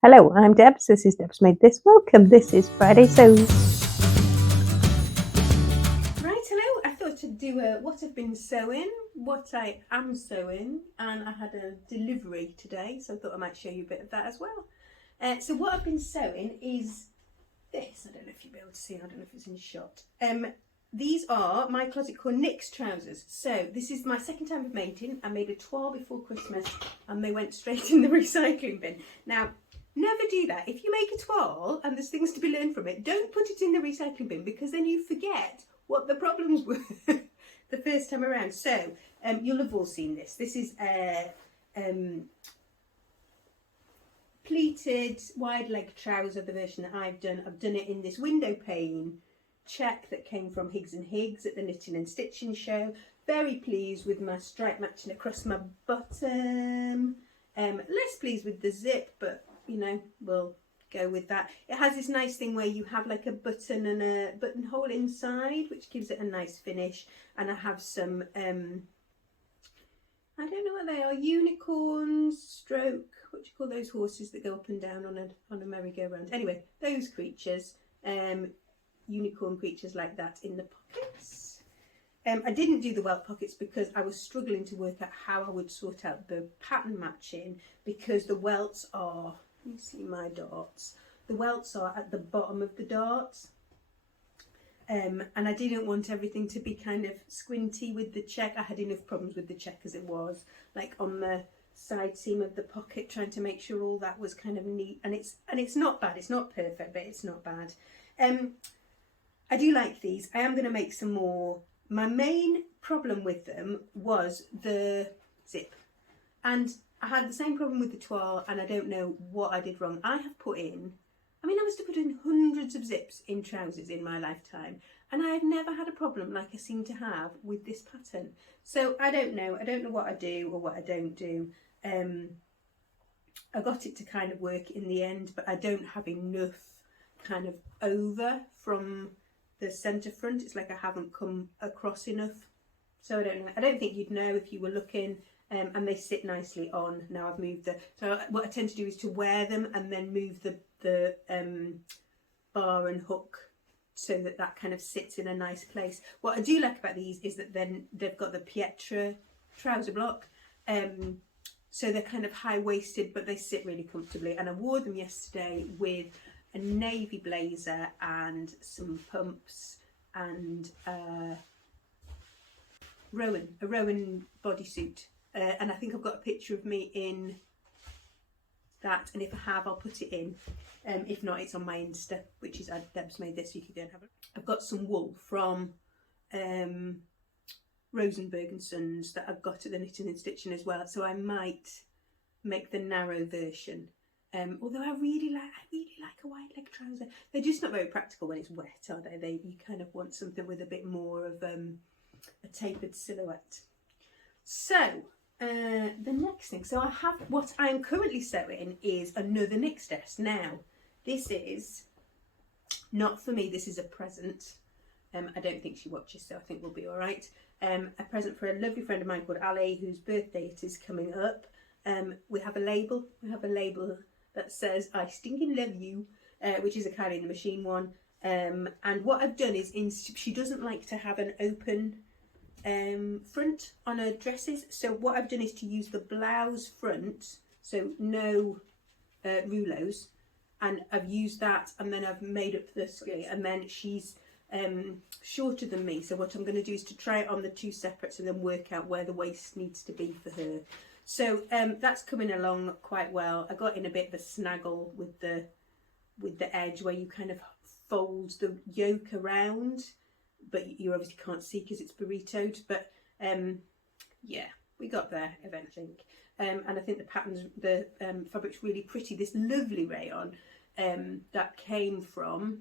Hello, I'm Debs. This is Debs Made This. Welcome. This is Friday Sews. Right, hello. I thought I'd do a what I've been sewing, what I am sewing, and I had a delivery today, so I thought I might show you a bit of that as well. So what I've been sewing is this. I don't know if you'll be able to see. I don't know if it's in shot. These are my Closet Core Knix trousers. So this is my second time of making. I made a toile before Christmas and they went straight in the recycling bin. Now, never do that. If you make a toile and there's things to be learned from it, don't put it in the recycling bin because then you forget what the problems were the first time around. So you'll have all seen this. This is a pleated wide leg trouser, the version that I've done. I've done it in this window pane check that came from Higgs and Higgs at the Knitting and Stitching show. Very pleased with my stripe matching across my bottom. Less pleased with the zip, but you know, we'll go with that. It has this nice thing where you have like a button and a buttonhole inside, which gives it a nice finish. And I have some, I don't know what they are, unicorns, stroke, what do you call those horses that go up and down on a merry-go-round? Anyway, those creatures, unicorn creatures like that in the pockets. I didn't do the welt pockets because I was struggling to work out how I would sort out the pattern matching, because the welts are, you see my darts, the welts are at the bottom of the darts, and I didn't want everything to be kind of squinty with the check. I had enough problems with the check as it was, like on the side seam of the pocket, trying to make sure all that was kind of neat, and it's not bad. It's not perfect, but it's not bad. I do like these. I am going to make some more. My main problem with them was the zip, and I had the same problem with the toile, and I don't know what I did wrong. I have put in, I must have put in hundreds of zips in trousers in my lifetime, and I have never had a problem like I seem to have with this pattern. So I don't know what I do or what I don't do. I got it to kind of work in the end, but I don't have enough kind of over from the centre front. It's like I haven't come across enough, so I don't know. I don't think you'd know if you were looking. And they sit nicely on. Now I've moved so what I tend to do is to wear them and then move the bar and hook so that kind of sits in a nice place. What I do like about these is that then they've got the Pietra trouser block, so they're kind of high-waisted, but they sit really comfortably. And I wore them yesterday with a navy blazer and some pumps and a Rowan bodysuit. And I think I've got a picture of me in that, and if I have, I'll put it in. If not, it's on my Insta, which is Deb's Made This, so you can go and have it. I've got some wool from Rosenberg and Sons that I've got at the Knitting and Stitching as well, so I might make the narrow version. Although I really like a wide leg trouser. They're just not very practical when it's wet, are they? You kind of want something with a bit more of a tapered silhouette. So the next thing, so I have, what I'm currently sewing is another Knix dress. Now this is not for me, this is a present. I don't think she watches, so I think we'll be all right. A present for a lovely friend of mine called Ali, whose birthday it is coming up. We have a label that says I stinking love you, which is a Kylie in the Machine one. And what I've done is, she doesn't like to have an open front on her dresses, so what I've done is to use the blouse front, so no rouleaus, and I've used that, and then I've made up the skirt, and then she's shorter than me, so what I'm going to do is to try it on the two separates and then work out where the waist needs to be for her. So that's coming along quite well. I got in a bit of a snaggle with the edge where you kind of fold the yoke around, but you obviously can't see because it's burritoed, but yeah, we got there eventually. And I think the patterns, the fabric's really pretty. This lovely rayon that came from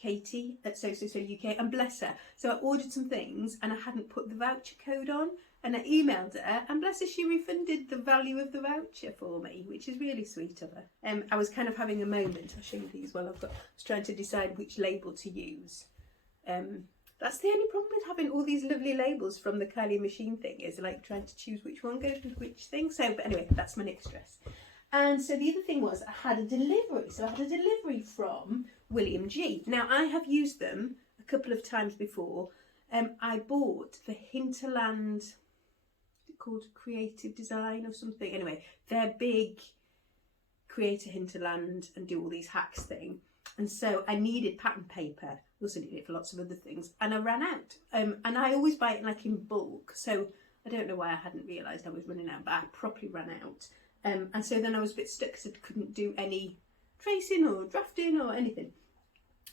Katie at So UK, and bless her. So I ordered some things and I hadn't put the voucher code on, and I emailed her, and bless her, she refunded the value of the voucher for me, which is really sweet of her. I was kind of having a moment. I'll show you these while I was trying to decide which label to use. That's the only problem with having all these lovely labels from the Kylie Machine thing, is like trying to choose which one goes with which thing. So, but anyway, that's my next dress. And so the other thing was I had a delivery. So I had a delivery from William G. Now I have used them a couple of times before. I bought the Hinterland, called Creative Design or something. Anyway, they're big create a hinterland and do all these hacks thing. And so I needed pattern paper. Also needed it for lots of other things. And I ran out. And I always buy it like in bulk. So I don't know why I hadn't realised I was running out, but I properly ran out. And so then I was a bit stuck because I couldn't do any tracing or drafting or anything.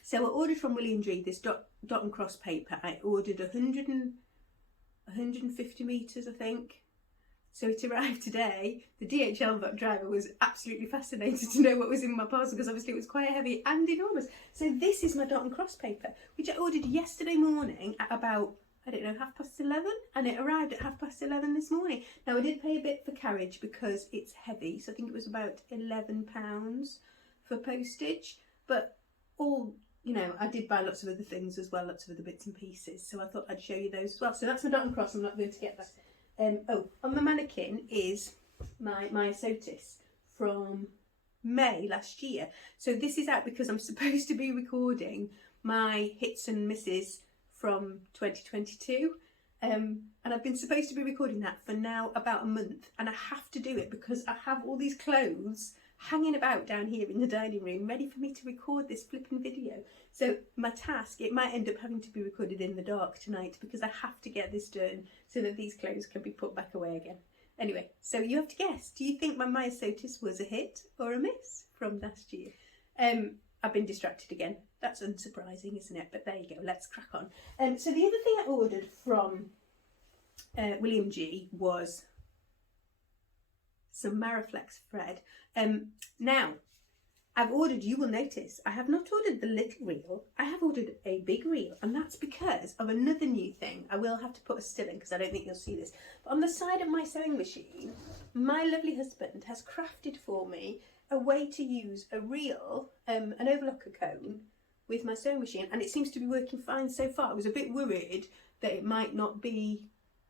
So I ordered from William G this dot and cross paper. I ordered 150 metres, I think. So it arrived today. The DHL driver was absolutely fascinated to know what was in my parcel because obviously it was quite heavy and enormous. So this is my dot and cross paper, which I ordered yesterday morning at about, I don't know, 11:30, and it arrived at 11:30 this morning. Now I did pay a bit for carriage because it's heavy, so I think it was about £11 for postage, but all, you know, I did buy lots of other things as well, lots of other bits and pieces, so I thought I'd show you those as well. So that's my dot and cross. I'm not going to get that. Oh, on the mannequin is my Sotis from May last year. So this is out because I'm supposed to be recording my hits and misses from 2022. And I've been supposed to be recording that for now about a month, and I have to do it because I have all these clothes hanging about down here in the dining room ready for me to record this flipping video. So my task, it might end up having to be recorded in the dark tonight because I have to get this done so that these clothes can be put back away again. Anyway, so you have to guess, do you think my Maya Sotis was a hit or a miss from last year? I've been distracted again. That's unsurprising, isn't it? But there you go, let's crack on. So the other thing I ordered from William G was some Maraflex thread. Now, I've ordered, you will notice, I have not ordered the little reel, I have ordered a big reel, and that's because of another new thing. I will have to put a still in because I don't think you'll see this. But on the side of my sewing machine, my lovely husband has crafted for me a way to use a reel, an overlocker cone, with my sewing machine, and it seems to be working fine so far. I was a bit worried that it might not be,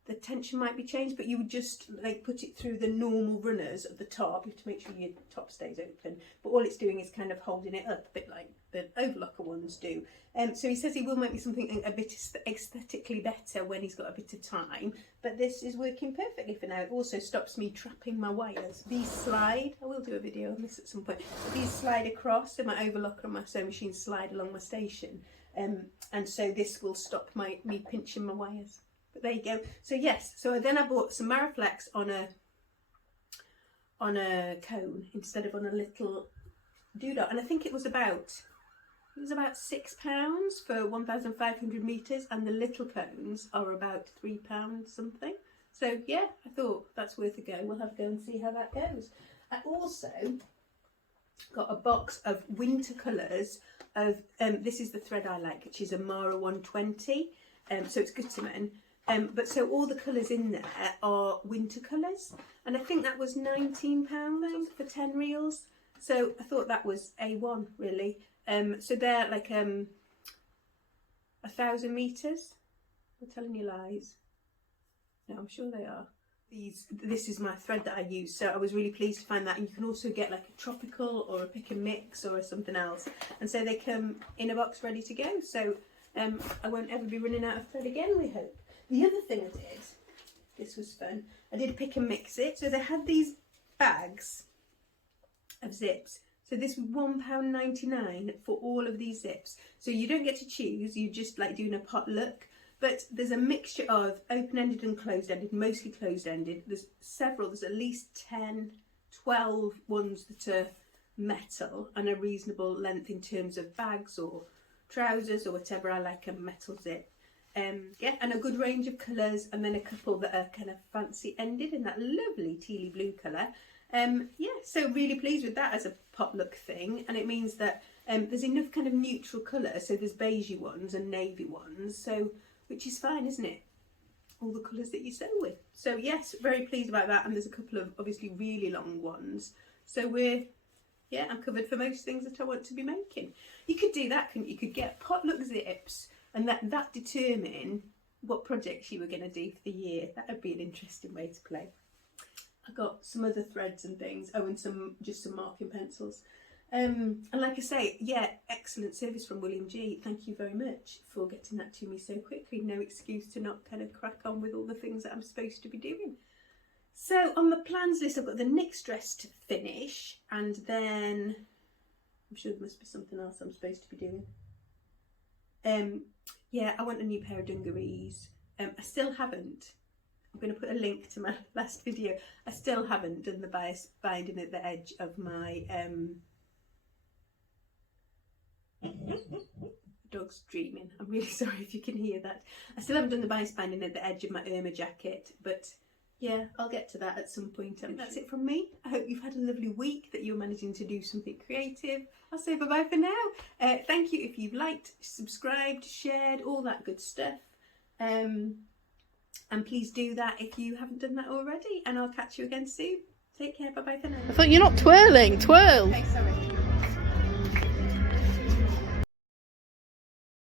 the tension might be changed, but you would just like put it through the normal runners at the top. You have to make sure your top stays open, but all it's doing is kind of holding it up, a bit like the overlocker ones do. So he says he will make me something a bit aesthetically better when he's got a bit of time, but this is working perfectly for now. It also stops me trapping my wires. These slide, I will do a video on this at some point, these slide across, so my overlocker and my sewing machine slide along my station, and so this will stop me pinching my wires. But there you go. So yes, so then I bought some Maraflex on a cone instead of on a little doodad, and I think it was about £6 for 1,500 metres, and the little cones are about £3 something. So yeah, I thought that's worth a go. We'll have a go and see how that goes. I also got a box of winter colours of this is the thread I like, which is a Mara 120. So it's Gutterman. But so all the colours in there are winter colours, and I think that was £19 for 10 reels. So I thought that was A1 really. So they're like 1,000 metres. I'm telling you lies. No, I'm sure they are. This is my thread that I use, so I was really pleased to find that. And you can also get like a tropical or a pick and mix or something else, and so they come in a box ready to go. So I won't ever be running out of thread again, we hope. The other thing I did, this was fun, I did pick and mix it. So they had these bags of zips. So this was £1.99 for all of these zips. So you don't get to choose, you're just like doing a potluck. But there's a mixture of open-ended and closed-ended, mostly closed-ended. There's several, there's at least 10, 12 ones that are metal and a reasonable length in terms of bags or trousers or whatever. I like a metal zip. Yeah, and a good range of colours, and then a couple that are kind of fancy ended in that lovely tealy blue colour. Yeah, so really pleased with that as a potluck thing, and it means that there's enough kind of neutral colour, so there's beigey ones and navy ones, so which is fine, isn't it? All the colours that you sew with. So yes, very pleased about that, and there's a couple of obviously really long ones. So I'm covered for most things that I want to be making. You could do that, couldn't you? You could get potluck zips, and that determine what projects you were going to do for the year. That would be an interesting way to play. I got some other threads and things. Oh, and just some marking pencils. And like I say, yeah, excellent service from William G. Thank you very much for getting that to me so quickly. No excuse to not kind of crack on with all the things that I'm supposed to be doing. So on the plans list, I've got the Nick's dress to finish, and then I'm sure there must be something else I'm supposed to be doing. Yeah, I want a new pair of dungarees. I still haven't. I'm going to put a link to my last video. I still haven't done the bias binding at the edge of my dog's dreaming. I'm really sorry if you can hear that. I still haven't done the bias binding at the edge of my Irma jacket, but yeah, I'll get to that at some point. That's it from me. I hope you've had a lovely week, that you're managing to do something creative. I'll say bye-bye for now. Thank you if you've liked, subscribed, shared, all that good stuff. And please do that if you haven't done that already. And I'll catch you again soon. Take care. Bye-bye for now. I thought you're not twirling. Twirl.